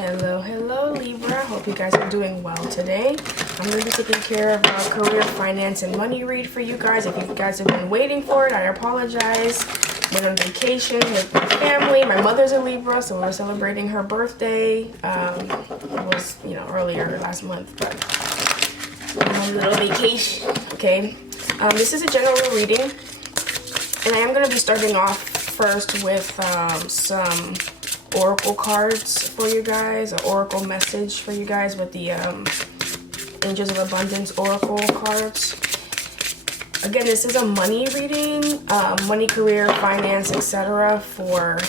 Hello Libra, hope you guys are doing well today. I'm going to be taking care of a career, finance, and money read for you guys. If you guys have been waiting for it, I apologize. Went on vacation with my family. My mother's a Libra, so we're celebrating her birthday. It was, earlier last month, but a little vacation. Okay, this is a general reading, and I am going to be starting off first with some oracle cards for you guys, an oracle message for you guys with the Angels of Abundance oracle cards. Again, this is a money reading, money, career, finance, etc. for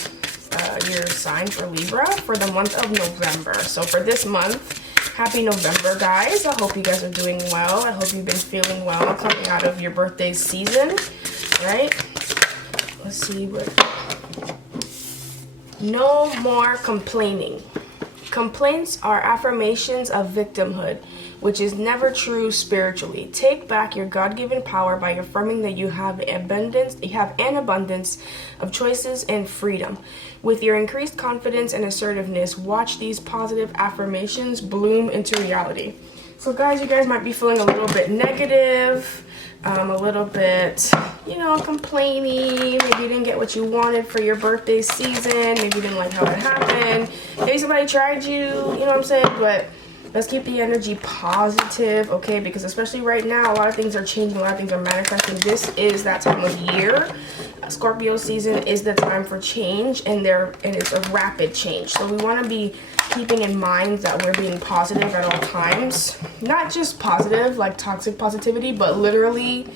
your sign for Libra for the month of November. So for this month, happy November, guys. I hope you guys are doing well. I hope you've been feeling well coming out of your birthday season, right? Let's see what... No more complaining. Complaints are affirmations of victimhood, which is never true spiritually. Take back your God-given power by affirming that you have an abundance of choices and freedom. With your increased confidence and assertiveness, watch these positive affirmations bloom into reality. So guys, you guys might be feeling a little bit negative, a little bit, complaining. Maybe you didn't get what you wanted for your birthday season. Maybe you didn't like how it happened. Maybe somebody tried you, what I'm saying? But let's keep the energy positive, okay? Because especially right now, a lot of things are changing, a lot of things are manifesting. This is that time of year. Scorpio season is the time for change, and it's a rapid change. So we want to be keeping in mind that we're being positive at all times. Not just positive, like toxic positivity, but literally,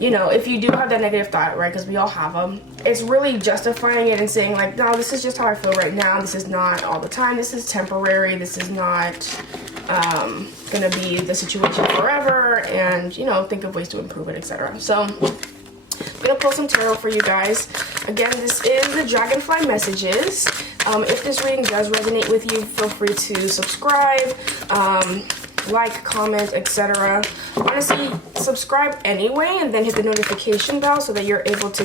if you do have that negative thought, right, because we all have them, it's really justifying it and saying, like, no, this is just how I feel right now. This is not all the time. This is temporary. This is not going to be the situation forever, and, think of ways to improve it, etc. So I'm going to pull some tarot for you guys. Again, this is the Dragonfly Messages. If this reading does resonate with you, feel free to subscribe, like, comment, etc. Honestly, subscribe anyway, and then hit the notification bell so that you're able to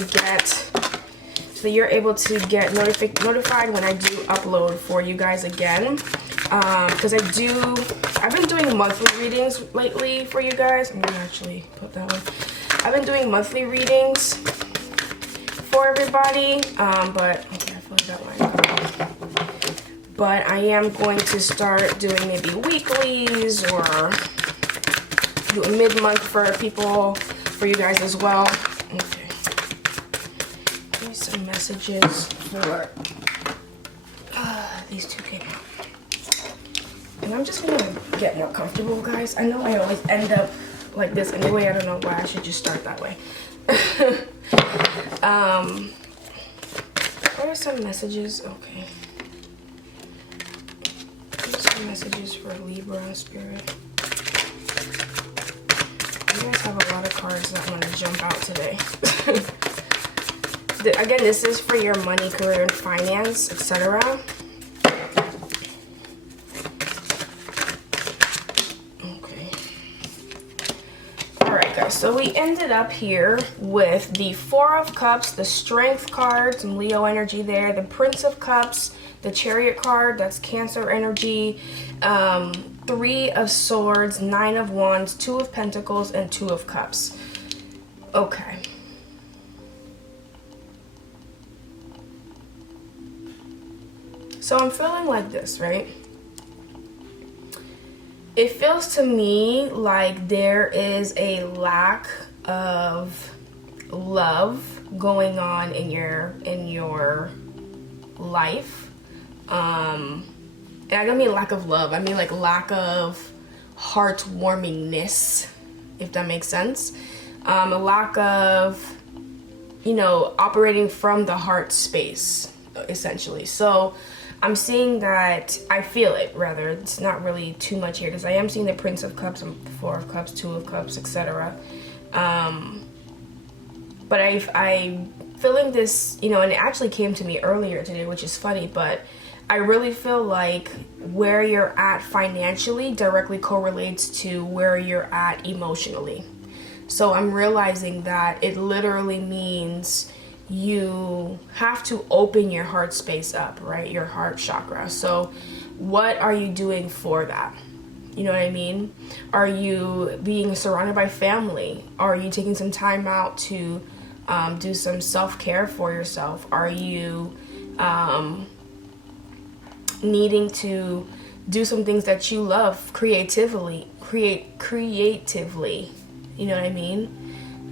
get notified when I do upload for you guys again. Because I've been doing monthly readings lately for you guys. I'm gonna actually put that one. I've been doing monthly readings for everybody, but okay, I feel like that line. But I am going to start doing maybe weeklies or do a mid-month for for you guys as well. Okay. Here's some messages for these two came out. And I'm just gonna get more comfortable, guys. I know I always end up like this anyway. I don't know why I should just start that way. What are some messages? Okay. Some messages for Libra Spirit. You guys have a lot of cards that want to jump out today. Again, this is for your money, career, and finance, etc. Okay. Alright guys, so we ended up here with the Four of Cups, the Strength card, some Leo energy there, the Prince of Cups, the Chariot card, that's Cancer energy, Three of Swords, Nine of Wands, Two of Pentacles, and Two of Cups. Okay. So I'm feeling like this, right? It feels to me like there is a lack of love going on in your life. And I don't mean lack of love, I mean like lack of heartwarmingness, if that makes sense. A lack of, operating from the heart space, essentially. So I'm seeing that, I feel it rather, it's not really too much here, because I am seeing the Prince of Cups, Four of Cups, Two of Cups, etc. But I'm feeling this, and it actually came to me earlier today, which is funny, but I really feel like where you're at financially directly correlates to where you're at emotionally. So I'm realizing that it literally means you have to open your heart space up, right? Your heart chakra. So what are you doing for that? You know what I mean? Are you being surrounded by family? Are you taking some time out to do some self-care for yourself? Are you needing to do some things that you love creatively, you know what I mean?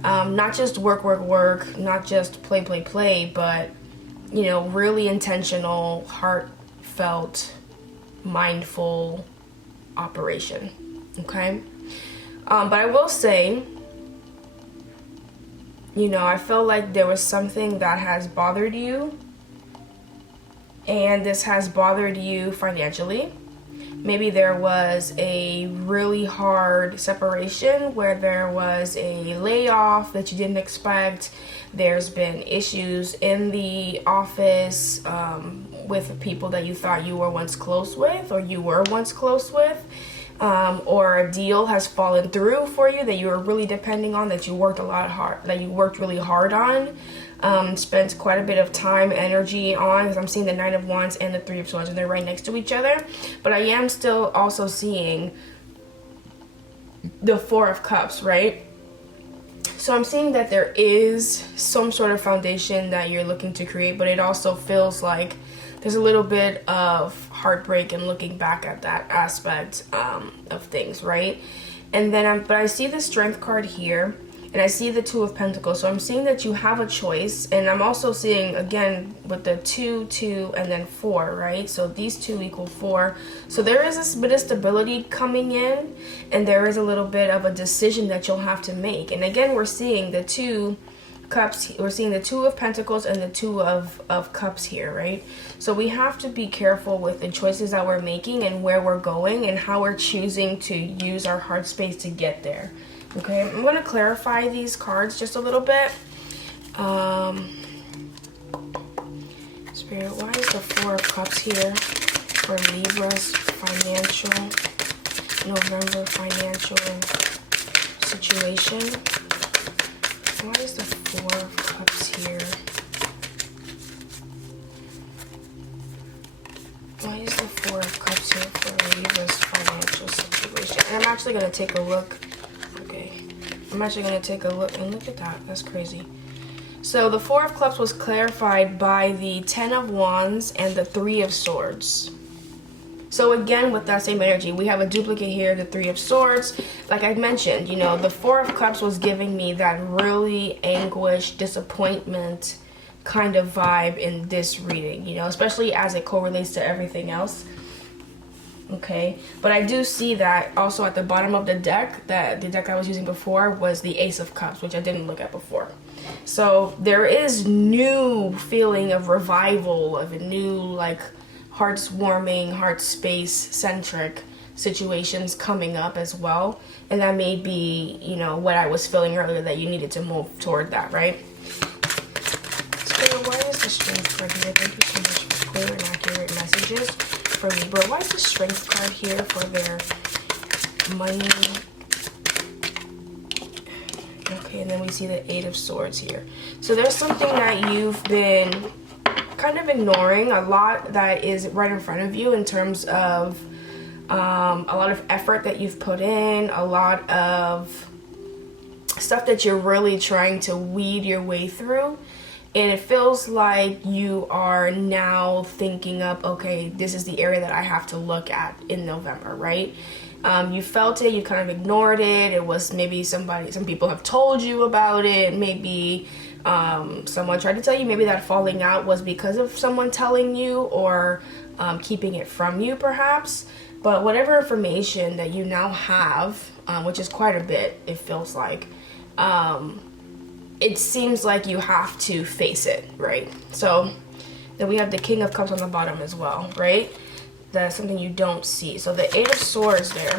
Not just work, not just play, but, you know, really intentional, heartfelt, mindful operation, okay? But I will say, you know, I feel like there was something that has bothered you, and this has bothered you financially. Maybe there was a really hard separation where there was a layoff that you didn't expect. There's been issues in the office with people that you thought you were once close with, or or a deal has fallen through for you that you were really depending on, that you worked really hard on. Spent quite a bit of time, energy on, because I'm seeing the Nine of Wands and the Three of Swords, and they're right next to each other. But I am still also seeing the Four of Cups, right? So I'm seeing that there is some sort of foundation that you're looking to create, but it also feels like there's a little bit of heartbreak and looking back at that aspect of things, right? And then but I see the Strength card here, and I see the Two of Pentacles. So I'm seeing that you have a choice, and I'm also seeing, again, with the 2, 2, and then 4, right? So these two equal 4. So there is a bit of stability coming in, and there is a little bit of a decision that you'll have to make. And again, we're seeing the Two Cups, we're seeing the Two of Pentacles and the Two of Cups here, right? So we have to be careful with the choices that we're making and where we're going and how we're choosing to use our heart space to get there. Okay, I'm going to clarify these cards just a little bit. Spirit, why is the Four of Cups here for Libra's financial, November financial situation? Why is the Four of Cups here? Why is the Four of Cups here for Libra's financial situation? And I'm actually going to take a look. I'm actually going to take a look, and look at that. That's crazy. So the Four of Cups was clarified by the Ten of Wands and the Three of Swords. So again, with that same energy, we have a duplicate here, the Three of Swords. Like I mentioned, you know, the Four of Cups was giving me that really anguish, disappointment kind of vibe in this reading, you know, especially as it correlates to everything else. Okay, but I do see that also at the bottom of the deck, that the deck I was using before was the Ace of Cups, which I didn't look at before. So there is new feeling of revival, of a new, like, hearts warming, heart space centric situations coming up as well. And that may be, you know, what I was feeling earlier, that you needed to move toward that, right? So why is the Strength card here? Thank you so much for clear and accurate messages. For Libra, why is the Strength card here for their money? Okay, and then we see the Eight of Swords here. So there's something that you've been kind of ignoring, a lot that is right in front of you in terms of a lot of effort that you've put in, a lot of stuff that you're really trying to weed your way through. And it feels like you are now thinking up, okay, this is the area that I have to look at in November, right? You felt it, you kind of ignored it. It was maybe some people have told you about it. Maybe someone tried to tell you. Maybe that falling out was because of someone telling you, or keeping it from you perhaps. But whatever information that you now have, which is quite a bit, it feels like, it seems like you have to face it, right? So then we have the King of Cups on the bottom as well, right? That's something you don't see. So the Eight of Swords there,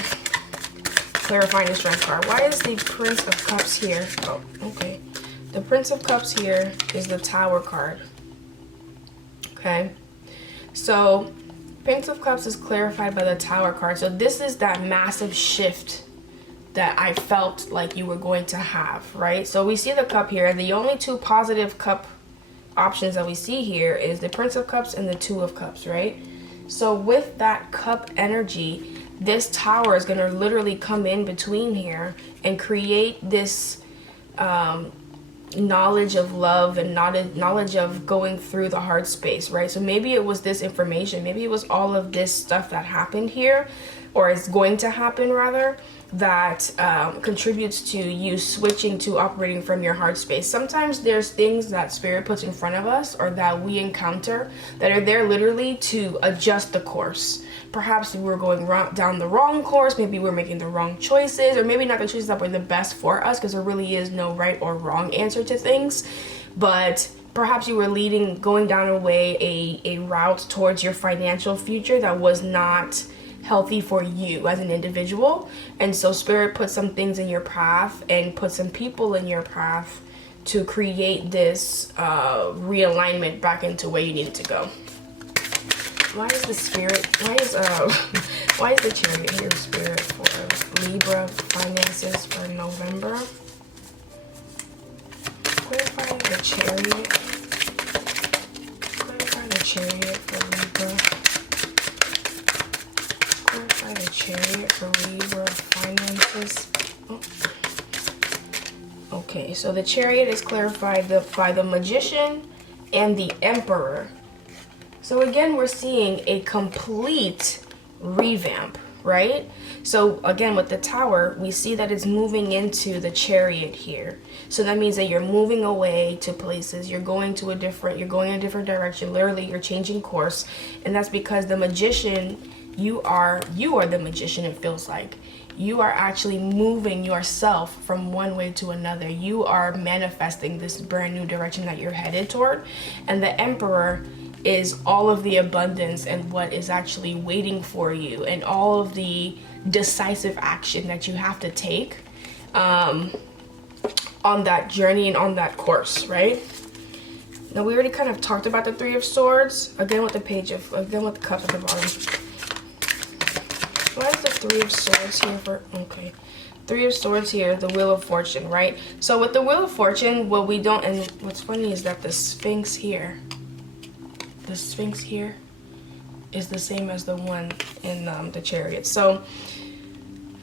clarifying the Strength card. Why is the Prince of Cups here? Oh, okay. The Prince of Cups here is the Tower card. Okay. So Prince of Cups is clarified by the Tower card. So this is that massive shift that I felt like you were going to have, right? So we see the cup here, and the only two positive cup options that we see here is the Prince of Cups and the Two of Cups, right? So with that cup energy, this tower is going to literally come in between here and create this knowledge of love and knowledge of going through the hard space, right? So maybe it was this information, maybe it was all of this stuff that happened here, or is going to happen rather, that contributes to you switching to operating from your heart space. Sometimes there's things that spirit puts in front of us or that we encounter that are there literally to adjust the course. Perhaps we're going down the wrong course, maybe we're making the wrong choices, or maybe not the choices that were the best for us, because there really is no right or wrong answer to things. But perhaps you were going down a route towards your financial future that was not healthy for you as an individual, and so spirit put some things in your path and put some people in your path to create this realignment back into where you needed to go. Why is the Chariot here, Spirit, for Libra finances for November? Clarify the Chariot. Clarify the Chariot for Libra. Clarify the Chariot for Libra finances. Oh. Okay, so the Chariot is clarified by the Magician and the Emperor. So again, we're seeing a complete revamp, right? So again, with the Tower, we see that it's moving into the Chariot here. So that means that you're moving away to places, you're going in a different direction. Literally, you're changing course. And that's because the Magician, you are the Magician, it feels like. You are actually moving yourself from one way to another. You are manifesting this brand new direction that you're headed toward. And the Emperor is all of the abundance and what is actually waiting for you, and all of the decisive action that you have to take on that journey and on that course, right? Now, we already kind of talked about the Three of Swords, again with the Cup at the bottom. Why is the Three of Swords here for, okay. Three of Swords here, the Wheel of Fortune, right? So with the Wheel of Fortune, what we don't, and what's funny is that the Sphinx here is the same as the one in the Chariot. So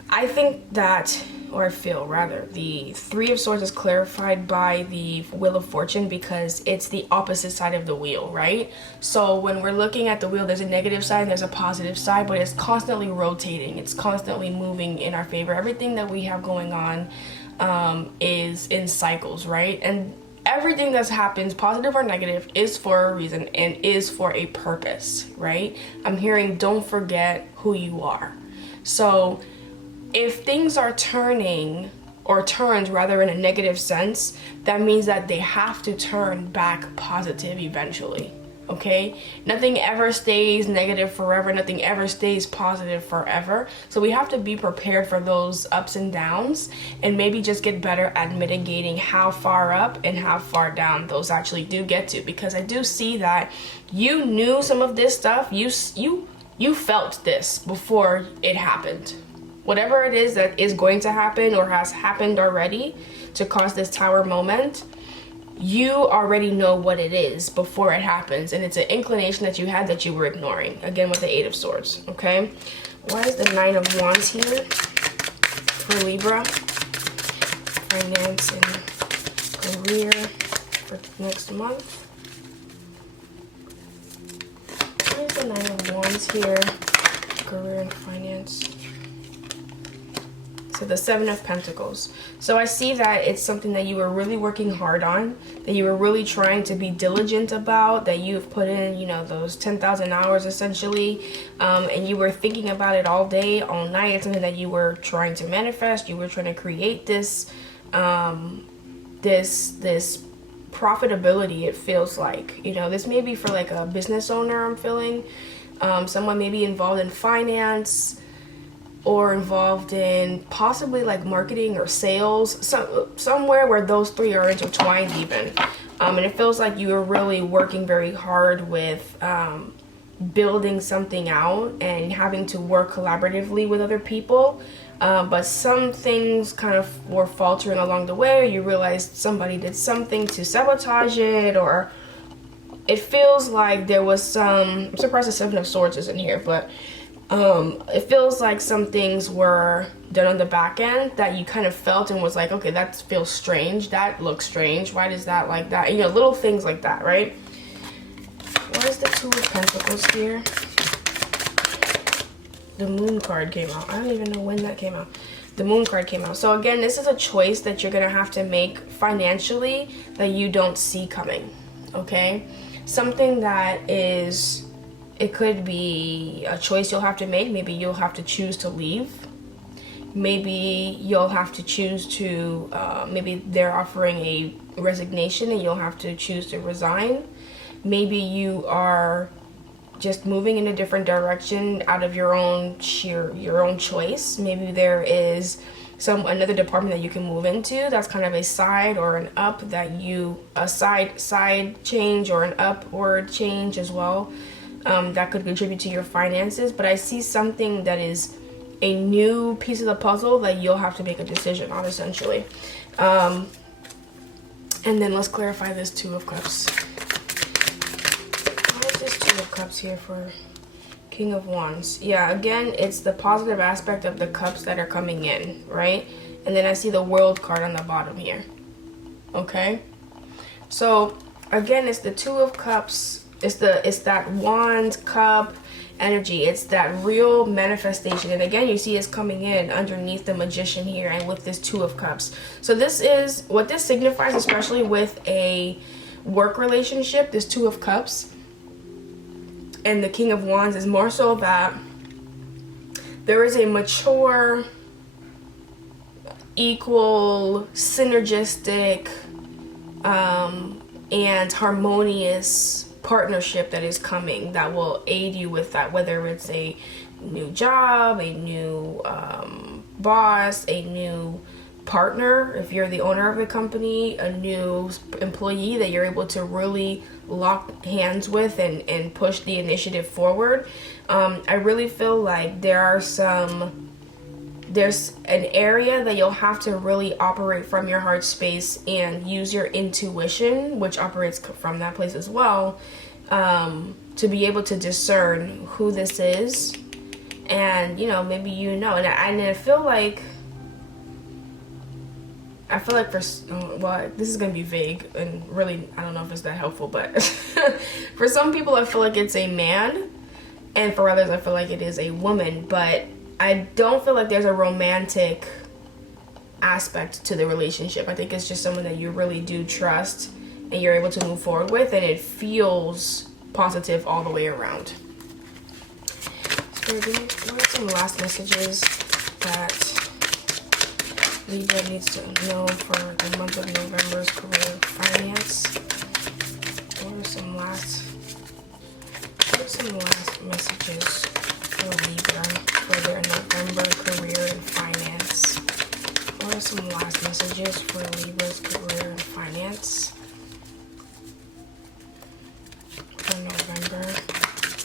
I think that, or I feel rather, the Three of Swords is clarified by the Wheel of Fortune because it's the opposite side of the wheel, right? So when we're looking at the wheel, there's a negative side and there's a positive side, but it's constantly rotating. It's constantly moving in our favor. Everything that we have going on is in cycles, right? And everything that happens, positive or negative, is for a reason and is for a purpose, right? I'm hearing don't forget who you are. So if things are turning, or turned rather in a negative sense, that means that they have to turn back positive eventually, okay? Nothing ever stays negative forever. Nothing ever stays positive forever. So we have to be prepared for those ups and downs, and maybe just get better at mitigating how far up and how far down those actually do get to. Because I do see that you knew some of this stuff. You felt this before it happened. Whatever it is that is going to happen or has happened already to cause this Tower moment, you already know what it is before it happens, and it's an inclination that you had that you were ignoring. Again with the Eight of Swords, okay? Why is the Nine of Wands here for Libra? Finance and career for next month. Why is the Nine of Wands here? Career and finance. So the Seven of Pentacles. So I see that it's something that you were really working hard on, that you were really trying to be diligent about, that you've put in, those 10,000 hours essentially, and you were thinking about it all day, all night. It's something that you were trying to manifest. You were trying to create this, this profitability, it feels like. This may be for like a business owner, I'm feeling. Someone may be involved in finance, or involved in possibly like marketing or sales, somewhere where those three are intertwined even. And it feels like you are really working very hard with building something out and having to work collaboratively with other people. But some things kind of were faltering along the way. You realized somebody did something to sabotage it, or it feels like there was some, I'm surprised the Seven of Swords isn't here, but it feels like some things were done on the back end that you kind of felt and was like, okay, that feels strange, that looks strange, why does that like that, you know, little things like that, right? What is the Two of Pentacles here? The Moon card came out. I don't even know when that came out. The Moon card came out. So again, this is a choice that you're gonna have to make financially that you don't see coming, okay? Something that is, it could be a choice you'll have to make. Maybe you'll have to choose to leave. Maybe you'll have to choose to, maybe they're offering a resignation and you'll have to choose to resign. Maybe you are just moving in a different direction out of your own choice. Maybe there is another department that you can move into that's kind of a side or an up that you, a side change or an upward change as well, that could contribute to your finances. But I see something that is a new piece of the puzzle that you'll have to make a decision on, essentially. And then let's clarify this Two of Cups. Two of Cups here for King of Wands. Yeah, again, it's the positive aspect of the cups that are coming in, right? And then I see the World card on the bottom here. Okay, so again, it's the Two of Cups. It's that Wand cup energy. It's that real manifestation. And again, you see it's coming in underneath the Magician here and with this Two of Cups. So this is what this signifies, especially with a work relationship, this Two of Cups and the King of Wands, is more so that there is a mature, equal, synergistic, and harmonious partnership that is coming that will aid you with that, whether it's a new job, a new boss, a new partner, if you're the owner of the company, a new employee that you're able to really lock hands with and push the initiative forward. I really feel like there's an area that you'll have to really operate from your heart space and use your intuition, which operates from that place as well, to be able to discern who this is. And, you know, maybe you know, and I feel like well, this is going to be vague and really, I don't know if it's that helpful, but for some people, I feel like it's a man, and for others, I feel like it is a woman, but I don't feel like there's a romantic aspect to the relationship. I think it's just someone that you really do trust and you're able to move forward with, and it feels positive all the way around. So what are some last messages that Libra needs to know for the month of November's career finance? What are some last messages for Libra for their November career and finance? What are some last messages for Libra's career and finance for November?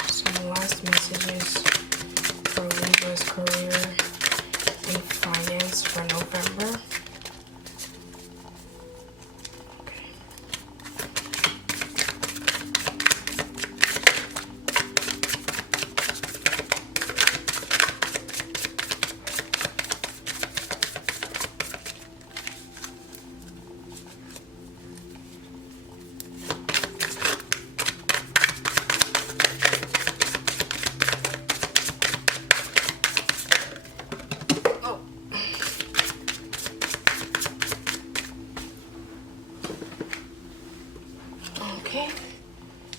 Some last messages for Libra's career and finance for November.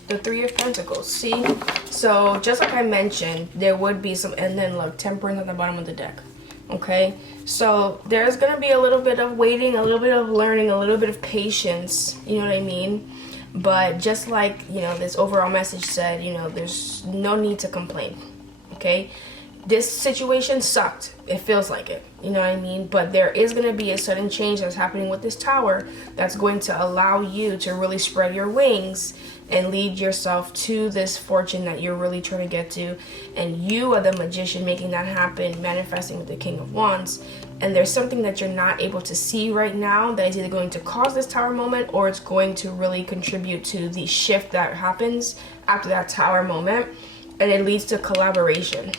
The Three of Pentacles. See, so just like I mentioned, there would be some, and then look, Temperance at the bottom of the deck. Okay, so there's gonna be a little bit of waiting, a little bit of learning, a little bit of patience, you know what I mean? But just like, you know, this overall message said, you know, there's no need to complain. Okay, this situation sucked, it feels like it, you know what I mean? But there is going to be a sudden change that's happening with this Tower that's going to allow you to really spread your wings and lead yourself to this fortune that you're really trying to get to. And you are the Magician making that happen, manifesting with the King of Wands. and there's something that you're not able to see right now that is either going to cause this tower moment, or it's going to really contribute to the shift that happens after that tower moment, and it leads to collaboration.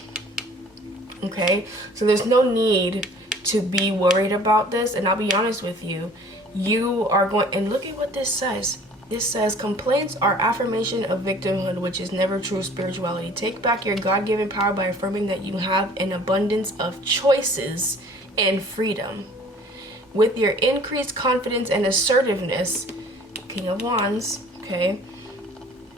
Okay, so there's no need to be worried about this. And I'll be honest with you, you are going, and look at what this says. This says complaints are affirmation of victimhood, which is never true spirituality. Take back your God-given power by affirming that you have an abundance of choices and freedom. With your increased confidence and assertiveness, King of Wands, okay,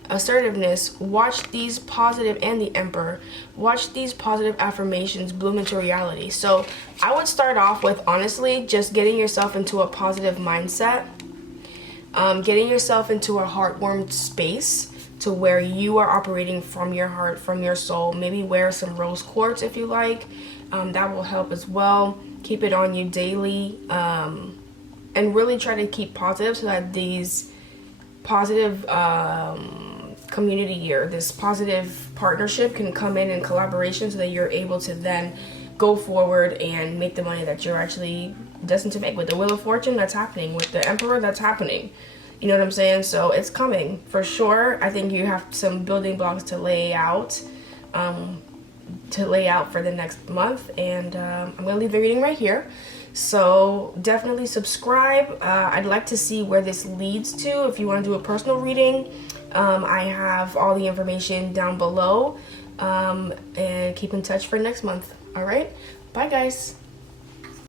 assertiveness, watch these positive, and the Emperor, watch these positive affirmations bloom into reality. So I would start off with, honestly, just getting yourself into a positive mindset, getting yourself into a heart-warmed space to where you are operating from your heart, from your soul. Maybe wear some rose quartz if you like. That will help as well. Keep it on you daily, and really try to keep positive so that these positive community year, this positive partnership can come in collaboration, so that you're able to then go forward and make the money that you're actually destined to make. With the Wheel of Fortune, that's happening. With the Emperor, that's happening. You know what I'm saying? So it's coming for sure. I think you have some building blocks to lay out for the next month, and I'm gonna leave the reading right here. So definitely subscribe. I'd like to see where this leads to. If you want to do a personal reading, I have all the information down below, and keep in touch for next month. All right, bye guys.